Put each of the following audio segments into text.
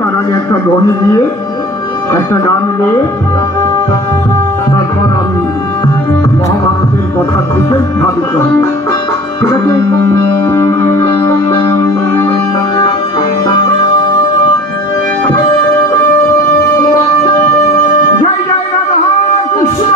তার আগে একটা ধ্বনি দিয়ে একটা গান দিয়ে তারপর আমি মহাভারতের কথার দিকে ধাবিত হব। ঠিক আছে? জয় জয় রাধা কৃষ্ণ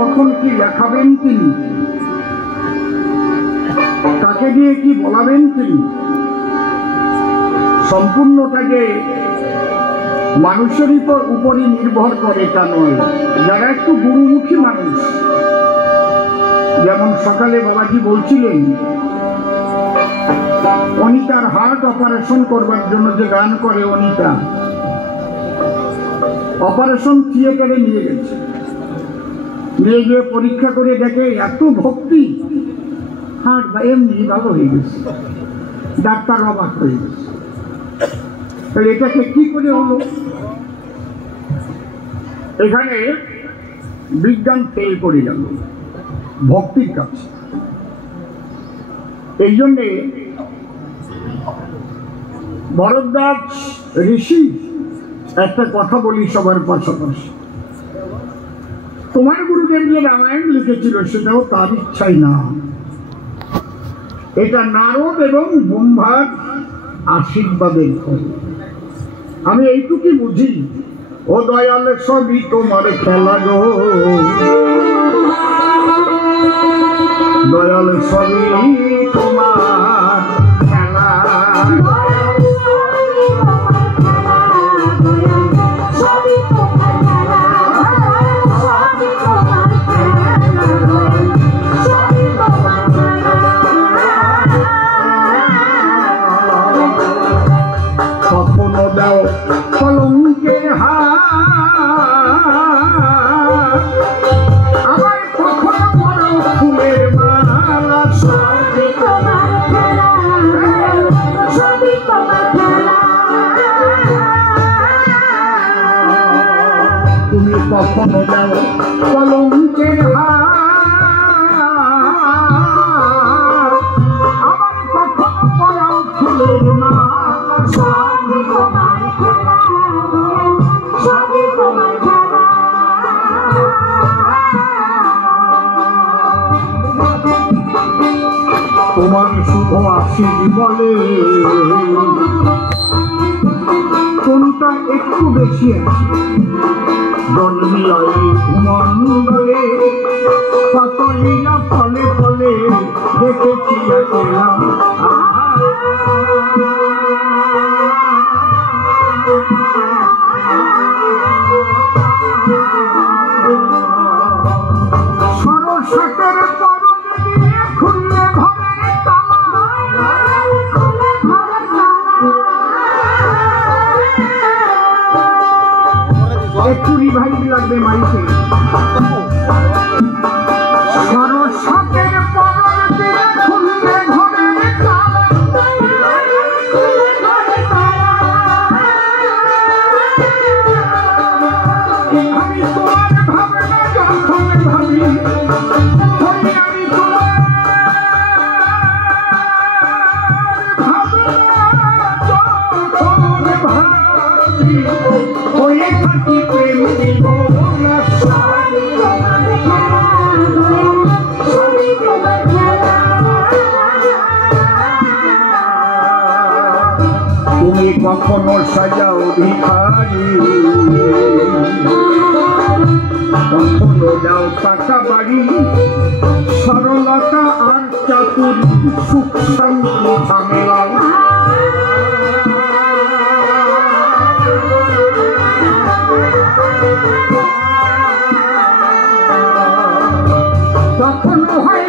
কখন কি লেখাবেন তিনি, তাকে দিয়ে কি বলাবেন তিনি, সম্পূর্ণটাকে মানুষের উপরই নির্ভর করে তা নয়। যারা একটু গুরুমুখী মানুষ, যেমন সকালে বাবাজি বলছিলেন অনিতার হার্ট অপারেশন করবার জন্য যে গান করে, অনিতা অপারেশন থিয়েটারে নিয়ে গেছে, নিয়ে গিয়ে পরীক্ষা করে দেখে এত ভক্তি, হার্ট বা এমনি ভালো হয়ে গেছে। ডাক্তার অবাক হয়ে গেছে, তাহলে এটাকে কি করে হলো? এখানে বিজ্ঞান ফেল করে গেল ভক্তির কাছে। এই জন্যে ভরদ্বাজ ঋষি একটা কথা বলি সবার পাশাপাশি, তোমার গুরুদেব যে রামায়ণ লিখেছিল সেটাও তার ইচ্ছাই না, এটা নারদ এবং ব্রহ্মার আশীর্বাদের ফল। আমি এইটুকুই বুঝি, ও দয়াল সবই তোমার খেলা গো, দয়াল সবই তোমার খেলা, কখনো দাও কলঙ্কের হাত, আবার কখনো বড় ফুলের মালা, সবই তোমার খেলা, সবই তোমার খেলা। তুমি কখনো দাও কলঙ্কের হাত, আবার কখনো বড় ফুলের মালা, সবই তোমার খেলা, সবই তোমার খেলা। তোমার শুভ আশীষ বলে কোনটা একটু বেশি আছে, জন্মিলায় মন্ডলে পাতলিয়া ফলে ফলে দেখেছি এলাম, সরস্বতের পরম দিয়ে খুললে ঘরের তালা, একটু রিভাইভ লাগবে মাইকে। সরস্বতের পরম দিয়ে খুললে ঘরের তালা, আমি তোমার ভাবনা যখন ভাবি, আমি তোমার ভাবনা যখন ভাবি, হয়ে থাকি প্রেম বিভোলা, সবই তোমার খেলা, সবই তোমার খেলা। তুমি কখনো সাজাও ভিখারি, কখনো যাও পাকা বাড়ি, সরলতা আর চাতুরি, সুখ শান্তি ঝামেলা, ভয়ে